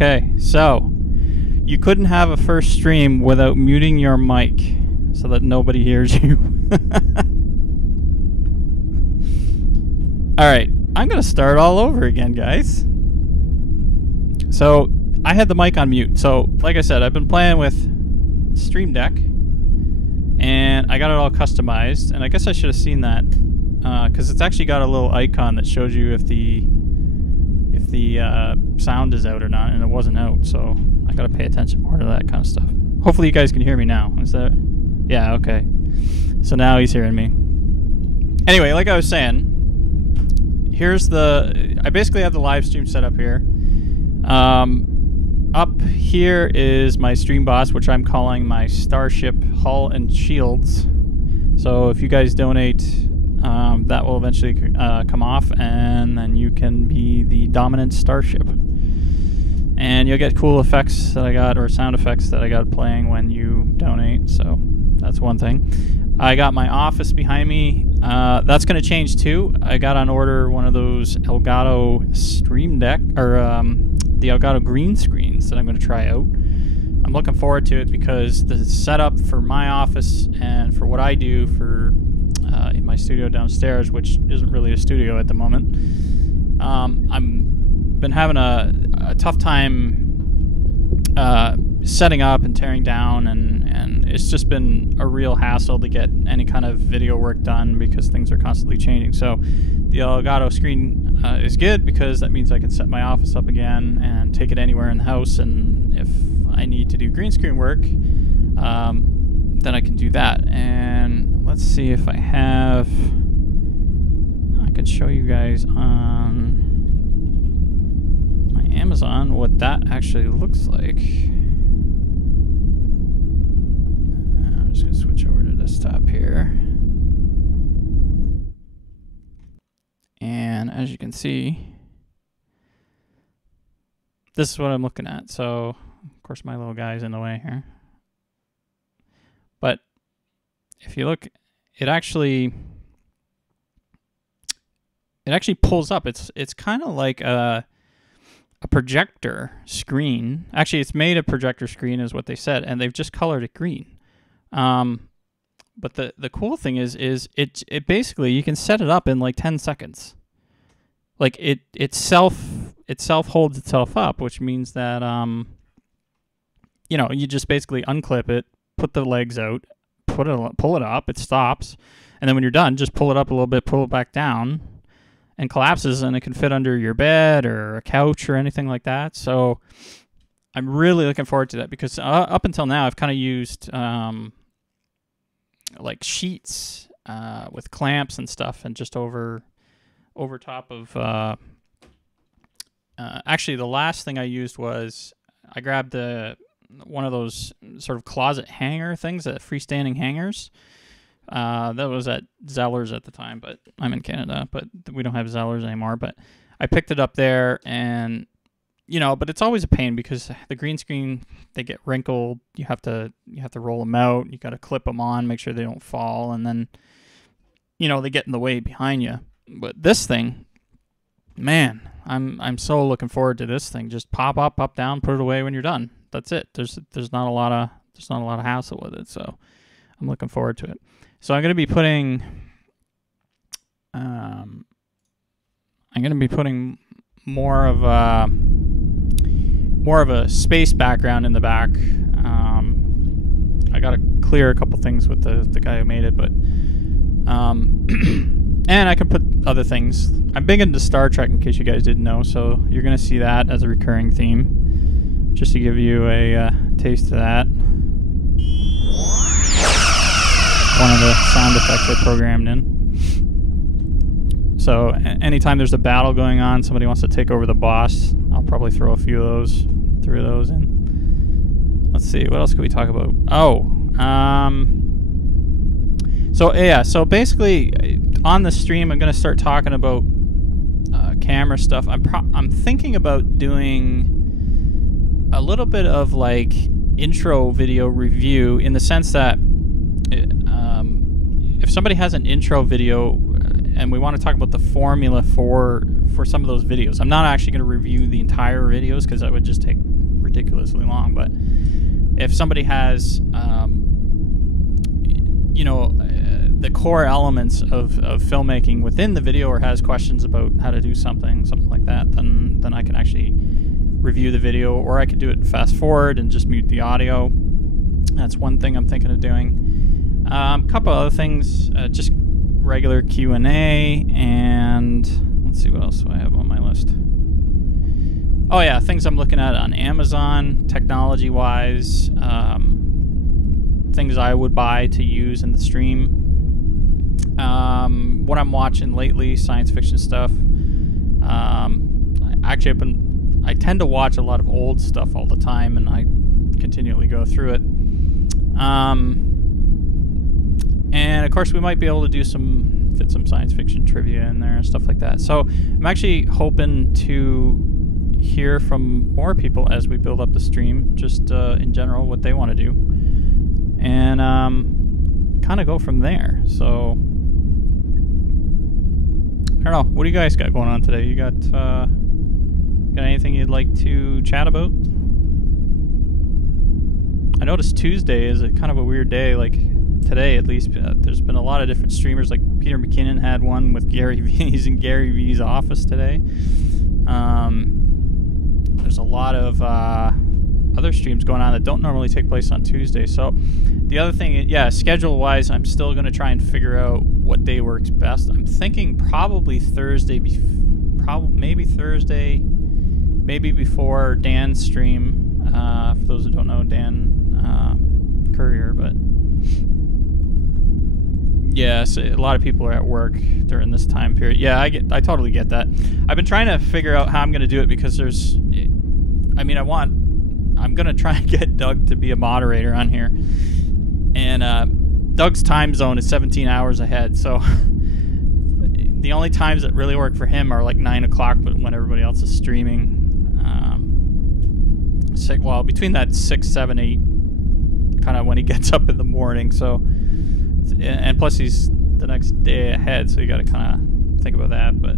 Okay, so you couldn't have a first stream without muting your mic so that nobody hears you. Alright, I'm going to start all over again, guys. So, I had the mic on mute. So, like I said, I've been playing with Stream Deck, and I got it all customized, and I guess I should have seen that, because it's actually got a little icon that shows you if the sound is out or not, and it wasn't out, so I gotta pay attention more to that kind of stuff. Hopefully you guys can hear me now. Is that... Yeah, okay. So now he's hearing me. Anyway, like I was saying, here's the... I basically have the live stream set up here. Up here is my stream boss, which I'm calling my Starship Hull and Shields. So if you guys donate, that will eventually come off, and then you can be the dominant starship. And you'll get cool effects that I got, or sound effects that I got playing when you donate, so that's one thing. I got my office behind me. That's going to change too. I got on order one of those Elgato Stream Deck, or the Elgato green screens that I'm going to try out. I'm looking forward to it because the setup for my office and for what I do for in my studio downstairs, which isn't really a studio at the moment, I'm been having a tough time setting up and tearing down, and it's just been a real hassle to get any kind of video work done because things are constantly changing. So the Elgato screen is good because that means I can set my office up again and take it anywhere in the house, and if I need to do green screen work, then I can do that. And let's see if I can show you guys on my Amazon what that actually looks like. I'm just going to switch over to desktop here. And as you can see, this is what I'm looking at. So, of course, my little guy's in the way here. But if you look, it actually pulls up. It's kind of like a projector screen. Actually, it's made a projector screen, is what they said, and they've just colored it green. But the cool thing is it basically, you can set it up in like 10 seconds. Like it self holds itself up, which means that you know, you just basically unclip it, put the legs out, pull it up, it stops, and then when you're done, just pull it up a little bit, pull it back down, and collapses, and it can fit under your bed or a couch or anything like that. So I'm really looking forward to that because up until now I've kind of used like sheets with clamps and stuff, and just over top of actually the last thing I used was I grabbed one of those sort of closet hanger things, that freestanding hangers. That was at Zellers at the time, but I'm in Canada, but we don't have Zellers anymore. But I picked it up there, and you know, but it's always a pain because the green screen, they get wrinkled. You have to roll them out. You got to clip them on, make sure they don't fall, and then you know, they get in the way behind you. But this thing, man, I'm so looking forward to this thing. Just pop up, pop down, put it away when you're done. That's it. There's not a lot of hassle with it, so I'm looking forward to it. So I'm going to be putting more of a space background in the back. I got to clear a couple things with the guy who made it, but and I can put other things. I'm big into Star Trek, in case you guys didn't know, so you're going to see that as a recurring theme. Just to give you a taste of that. One of the sound effects I programmed in. So anytime there's a battle going on, somebody wants to take over the boss, I'll probably throw a few of those in. Let's see, what else could we talk about? Oh, so yeah, so basically on the stream I'm going to start talking about camera stuff. I'm thinking about doing a little bit of like intro video review, in the sense that if somebody has an intro video and we want to talk about the formula for some of those videos. I'm not actually going to review the entire videos because that would just take ridiculously long. But if somebody has, you know, the core elements of filmmaking within the video, or has questions about how to do something like that, then I can actually review the video, or I could do it fast forward and just mute the audio. That's one thing I'm thinking of doing. A couple other things, just regular Q&A, and let's see what else do I have on my list. Oh yeah, things I'm looking at on Amazon, technology-wise, things I would buy to use in the stream. What I'm watching lately, science fiction stuff. Actually, I tend to watch a lot of old stuff all the time, and I continually go through it. And of course, we might be able to do fit some science fiction trivia in there and stuff like that. So I'm actually hoping to hear from more people as we build up the stream, just in general, what they want to do, and kind of go from there. So I don't know. What do you guys got going on today? You got anything you'd like to chat about? I noticed Tuesday is a kind of a weird day. Like today, at least, there's been a lot of different streamers. Like Peter McKinnon had one with Gary V. He's in Gary V's office today. There's a lot of other streams going on that don't normally take place on Tuesday. So the other thing, yeah, schedule-wise, I'm still going to try and figure out what day works best. I'm thinking probably Thursday, maybe Thursday, maybe before Dan's stream. For those who don't know, Dan Courier, but yeah, so a lot of people are at work during this time period. Yeah, I totally get that. I've been trying to figure out how I'm going to do it, because I'm going to try and get Doug to be a moderator on here. And Doug's time zone is 17 hours ahead, so the only times that really work for him are like 9 o'clock, but when everybody else is streaming. Well, between that 6, 7, 8, kind of when he gets up in the morning. So, and plus he's the next day ahead, so you got to kind of think about that. But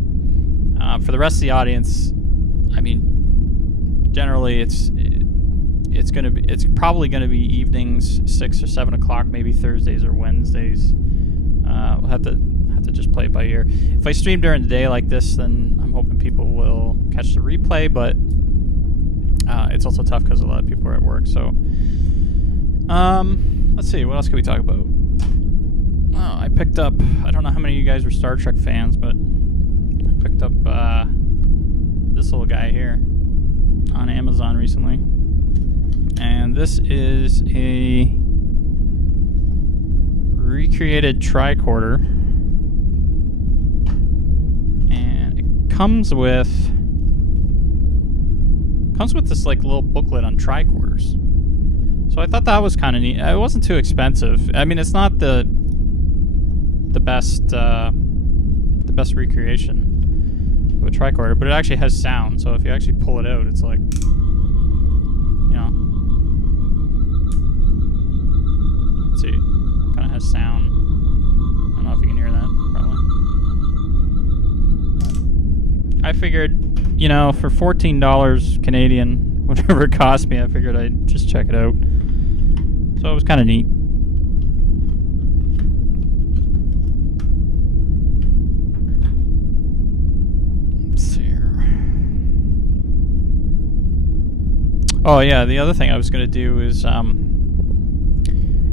for the rest of the audience, I mean, generally it's probably gonna be evenings, 6 or 7 o'clock, maybe Thursdays or Wednesdays. We'll have to just play it by ear. If I stream during the day like this, then I'm hoping people will catch the replay, but it's also tough because a lot of people are at work. So let's see, what else can we talk about? Oh, I picked up, I don't know how many of you guys are Star Trek fans, but I picked up this little guy here on Amazon recently. And this is a recreated tricorder, and it comes with this like little booklet on tricorders. So I thought that was kind of neat. It wasn't too expensive. I mean, it's not the best recreation of a tricorder, but it actually has sound. So if you actually pull it out, it's like, you know, let's see, kind of has sound. I don't know if you can hear that. Probably. I figured, you know, for $14 Canadian, whatever it cost me, I figured I'd just check it out. So it was kind of neat. Let's see here. Oh yeah, the other thing I was going to do is,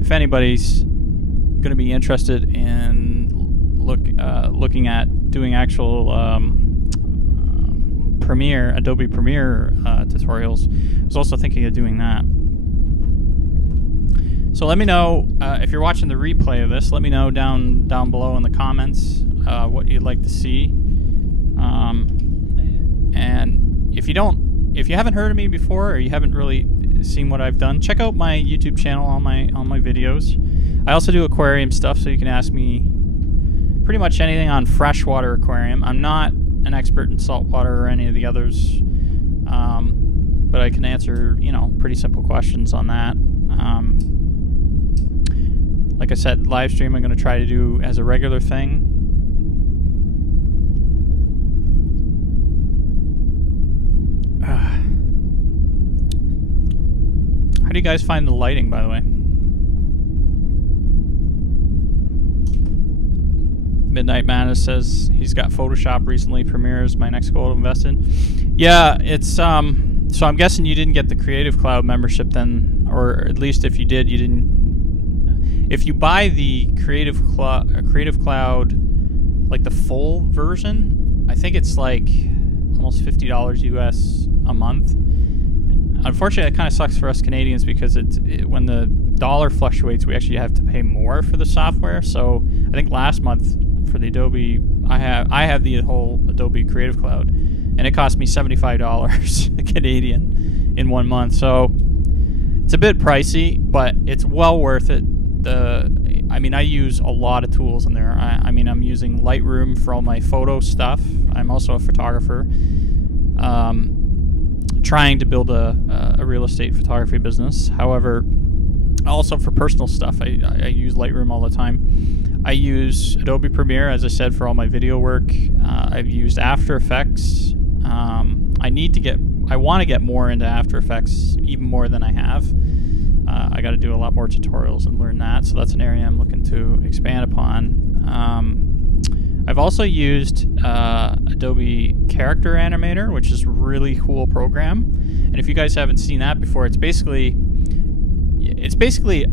if anybody's going to be interested in looking at doing actual Adobe Premiere tutorials, I was also thinking of doing that. So let me know if you're watching the replay of this. Let me know down below in the comments what you'd like to see. And if you haven't heard of me before, or you haven't really seen what I've done, check out my YouTube channel, all my videos. I also do aquarium stuff, so you can ask me pretty much anything on freshwater aquarium. I'm not an expert in saltwater or any of the others, but I can answer, you know, pretty simple questions on that. Like I said, live stream I'm going to try to do as a regular thing. do you guys find the lighting, by the way? Midnight Madness says he's got Photoshop recently. Premiere is my next goal to invest in. Yeah, it's so I'm guessing you didn't get the Creative Cloud membership then, or at least if you did, you didn't. If you buy the Creative Cloud, like the full version, I think it's like almost $50 US a month. Unfortunately, it kind of sucks for us Canadians because when the dollar fluctuates, we actually have to pay more for the software. So I think last month for the Adobe, I have the whole Adobe Creative Cloud, and it cost me $75 Canadian in 1 month. So it's a bit pricey, but it's well worth it. I mean, I use a lot of tools in there. I mean, I'm using Lightroom for all my photo stuff. I'm also a photographer. Trying to build a real estate photography business. However, also for personal stuff, I use Lightroom all the time. I use Adobe Premiere, as I said, for all my video work. I've used After Effects. I want to get more into After Effects, even more than I have. I got to do a lot more tutorials and learn that, so that's an area I'm looking to expand upon. I've also used Adobe Character Animator, which is a really cool program. And if you guys haven't seen that before, it's basically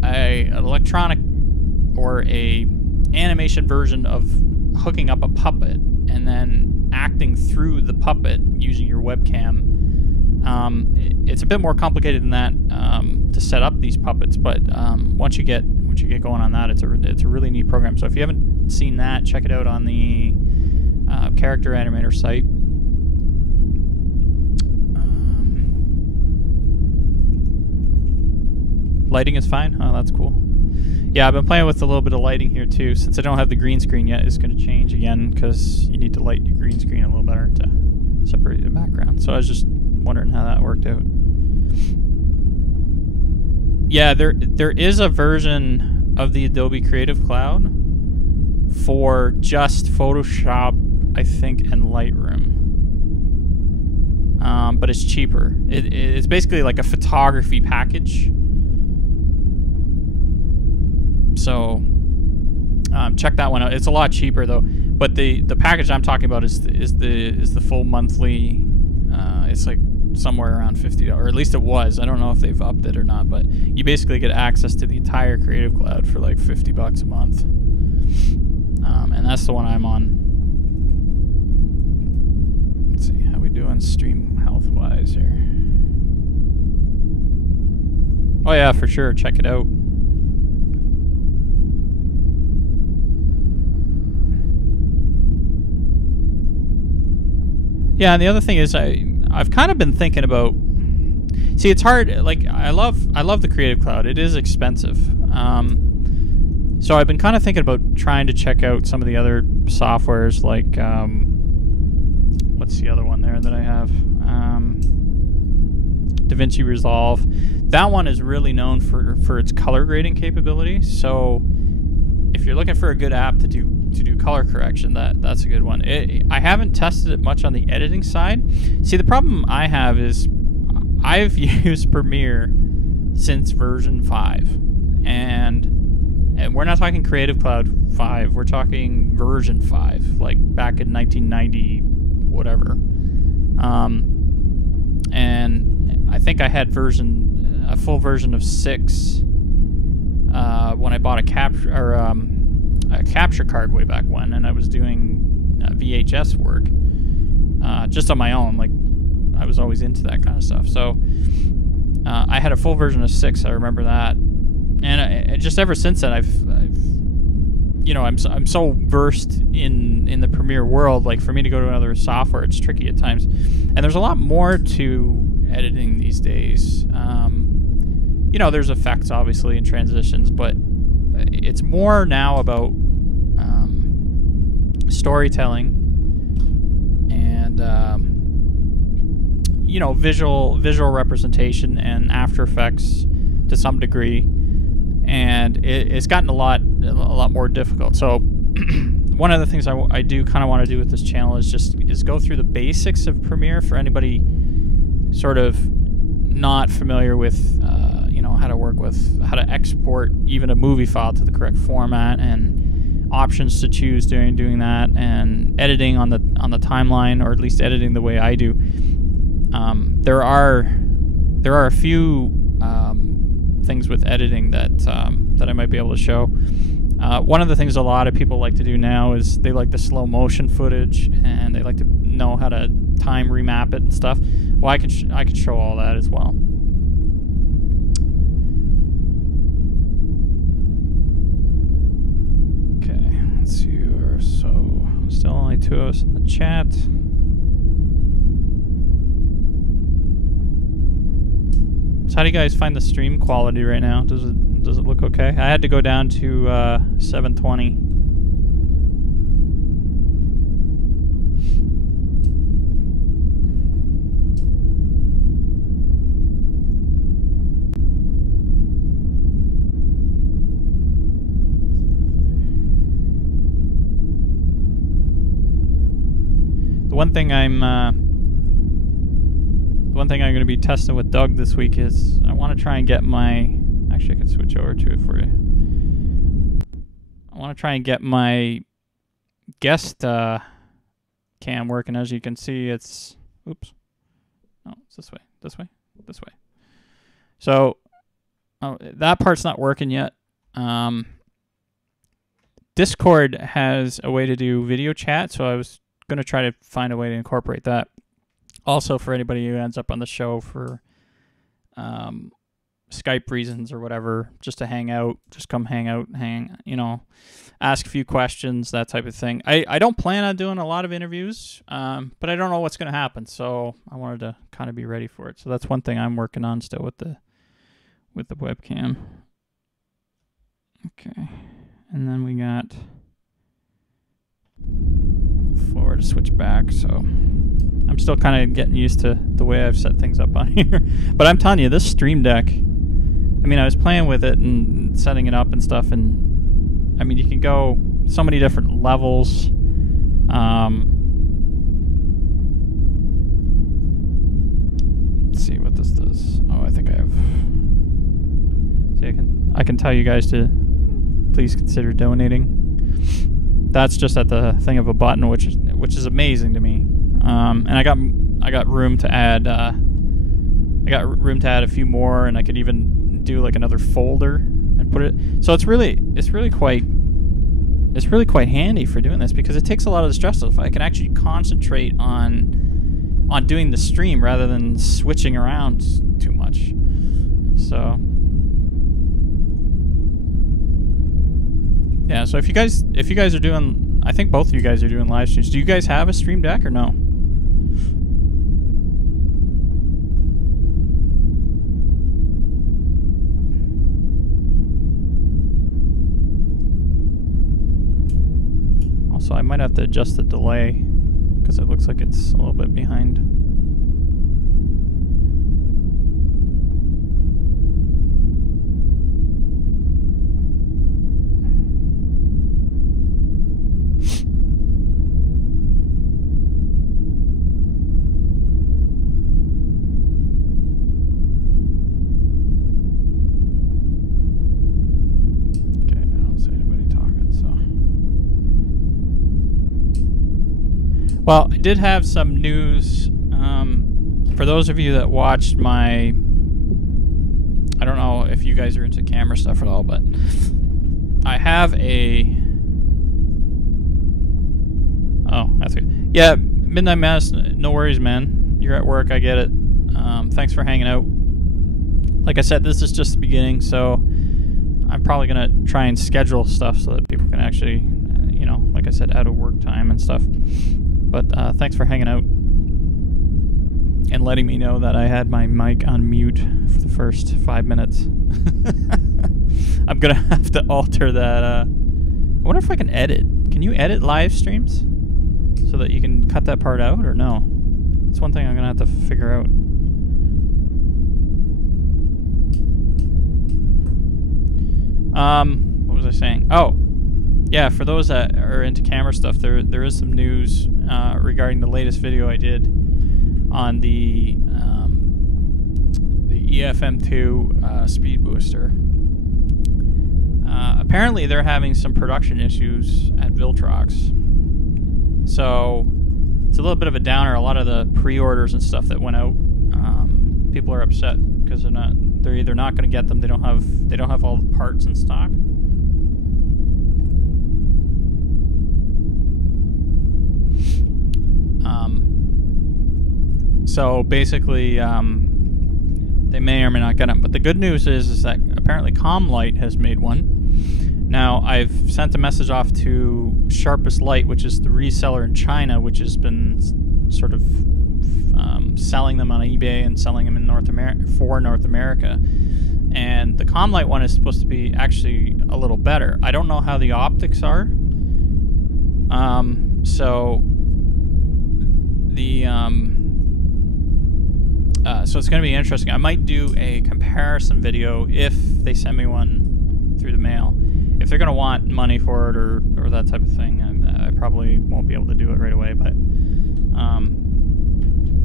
an electronic or a animation version of hooking up a puppet and then acting through the puppet using your webcam. It's a bit more complicated than that to set up these puppets, but once you get going on that, it's a really neat program. So if you haven't seen that, check it out on the Character Animator site. Lighting is fine. Oh, that's cool. Yeah, I've been playing with a little bit of lighting here too. Since I don't have the green screen yet, it's going to change again because you need to light your green screen a little better to separate the background. So I was just wondering how that worked out. Yeah, there is a version of the Adobe Creative Cloud for just Photoshop, I think, and Lightroom. But it's cheaper. It's basically like a photography package. So check that one out. It's a lot cheaper though. But the package I'm talking about is the full monthly. It's like somewhere around $50, or at least it was. I don't know if they've upped it or not, but you basically get access to the entire Creative Cloud for like $50 a month. And that's the one I'm on. Let's see how we doing stream health wise here. Oh yeah, for sure. Check it out. Yeah, and the other thing is I've kind of been thinking about. See, it's hard. Like I love the Creative Cloud. It is expensive. So I've been kind of thinking about trying to check out some of the other softwares, like what's the other one there that I have? DaVinci Resolve. That one is really known for its color grading capability. So if you're looking for a good app to do color correction, that's a good one. I haven't tested it much on the editing side. See, the problem I have is I've used Premiere since version 5, and we're not talking Creative Cloud 5. We're talking version 5, like back in 1990, whatever. And I think I had a full version of 6 when I bought a capture card way back when, and I was doing VHS work just on my own. Like I was always into that kind of stuff. So I had a full version of 6. I remember that, and just ever since then, I'm so versed in the Premiere world. Like for me to go to another software, it's tricky at times. And there's a lot more to editing these days. There's effects obviously and transitions, but it's more now about storytelling and visual representation and After Effects to some degree, and it's gotten a lot more difficult. So one of the things I do kind of want to do with this channel is go through the basics of Premiere for anybody sort of not familiar with how to work with, how to export even a movie file to the correct format, and options to choose during doing that, and editing on the timeline, or at least editing the way I do. There are a few things with editing that I might be able to show. One of the things a lot of people like to do now is they like the slow motion footage, and they like to know how to time remap it and stuff. Well, I can show all that as well. Okay, let's see here. So still only 2 of us in the chat. So how do you guys find the stream quality right now? Does it look okay? I had to go down to 720. The one thing I'm going to be testing with Doug this week is I want to try and get my... Actually, I can switch over to it for you. I want to try and get my guest cam working. As you can see, it's... Oops. No, it's this way. This way. This way. So, that part's not working yet. Discord has a way to do video chat, so I was going to try to find a way to incorporate that. Also, for anybody who ends up on the show for Skype reasons or whatever, just to hang out, just come hang out, ask a few questions, that type of thing. I don't plan on doing a lot of interviews, but I don't know what's going to happen, so I wanted to kind of be ready for it. So that's one thing I'm working on still with the webcam. Okay, and then we got forward to switch back, so I'm still kind of getting used to the way I've set things up on here. But I'm telling you, this Stream Deck, I mean, I was playing with it and setting it up and stuff, and I mean, you can go so many different levels. Let's see what this does. Oh, I think I have... See, I can tell you guys to please consider donating. That's just at the thing of a button, which is amazing to me. And I got room to add. I got room to add a few more, and I could even do like another folder and put it. So it's really quite handy for doing this, because it takes a lot of the stress off. I can actually concentrate on doing the stream rather than switching around too much. So yeah. So if you guys are doing, I think both of you guys are doing live streams. Do you guys have a Stream Deck or no? Also, I might have to adjust the delay because it looks like it's a little bit behind. Well, I did have some news. For those of you that watched my... I don't know if you guys are into camera stuff at all, but I have a... Oh, that's good. Yeah, Midnight Mass, no worries, man. You're at work, I get it. Thanks for hanging out. Like I said, this is just the beginning, so I'm probably going to try and schedule stuff so that people can actually, like I said, out of work time and stuff. But thanks for hanging out and letting me know that I had my mic on mute for the first 5 minutes. I'm going to have to alter that. I wonder if I can edit. Can you edit live streams so that you can cut that part out, or no? It's one thing I'm going to have to figure out. What was I saying? Oh, yeah, for those that are into camera stuff, there is some news regarding the latest video I did on the EFM2 speed booster. Apparently they're having some production issues at Viltrox. So it's a little bit of a downer. A lot of the pre-orders and stuff that went out, people are upset because they're either not going to get them, they don't have all the parts in stock. So basically, they may or may not get them. But the good news is that apparently Comlight has made one. Now, I've sent a message off to Sharpest Light, which is the reseller in China, which has been sort of selling them on eBay and selling them in North America. And the Comlight one is supposed to be actually a little better. I don't know how the optics are. So it's going to be interesting. I might do a comparison video if they send me one through the mail. If they're going to want money for it or that type of thing, I probably won't be able to do it right away. But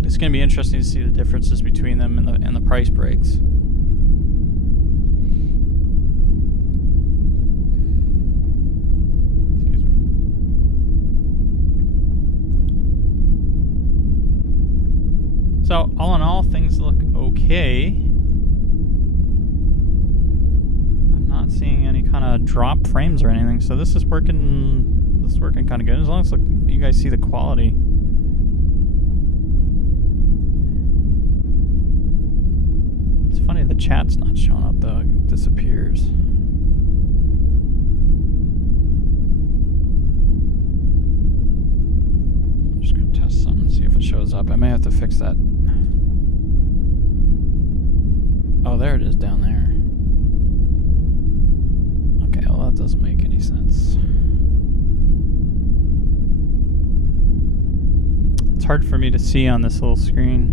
it's going to be interesting to see the differences between them and the price breaks. So, all in all, things look okay. I'm not seeing any kind of drop frames or anything, so this is working. This is working kind of good as long as you guys see the quality. It's funny the chat's not showing up though; it disappears. I'm just gonna test something, see if it shows up. I may have to fix that. Oh, there it is down there. Okay, well that doesn't make any sense. It's hard for me to see on this little screen.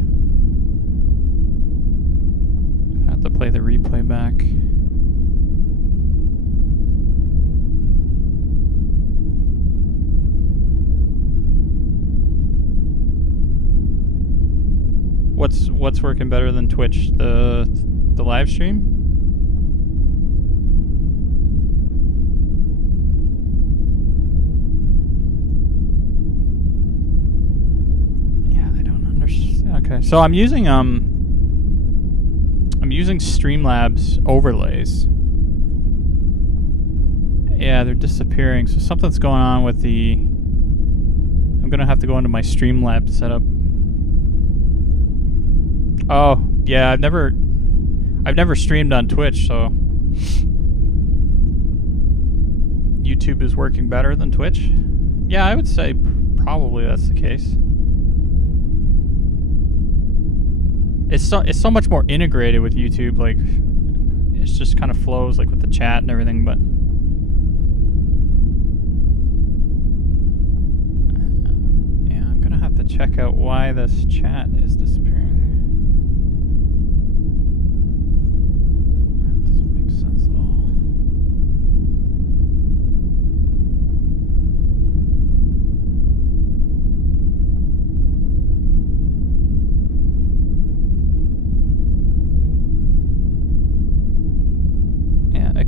I'm gonna have to play the replay back. What's working better than Twitch? The live stream? Yeah, I don't understand. Okay, so I'm using Streamlabs overlays. Yeah, they're disappearing. So something's going on with the. I'm gonna have to go into my Streamlabs setup. Oh, yeah, I've never streamed on Twitch, so YouTube is working better than Twitch. Yeah, I would say probably that's the case. It's so much more integrated with YouTube, like it just kind of flows like with the chat and everything, but yeah, I'm gonna have to check out why this chat is disappearing.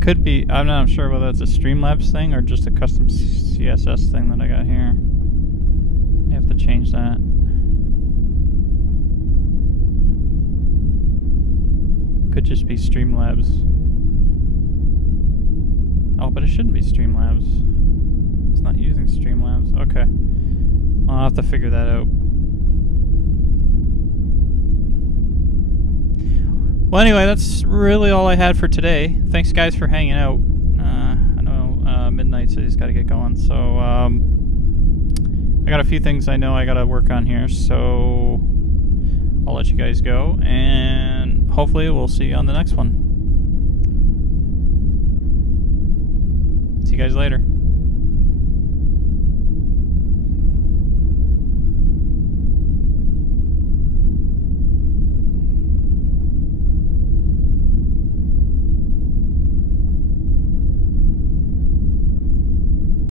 Could be, I'm not sure whether it's a Streamlabs thing or just a custom CSS thing that I got here. I have to change that. Could just be Streamlabs. Oh, but it shouldn't be Streamlabs. It's not using Streamlabs. Okay. I'll have to figure that out. Well, anyway, that's really all I had for today. Thanks, guys, for hanging out. I know midnight, so I just got to get going. So, I got a few things I know I got to work on here, so I'll let you guys go, and hopefully we'll see you on the next one. See you guys later.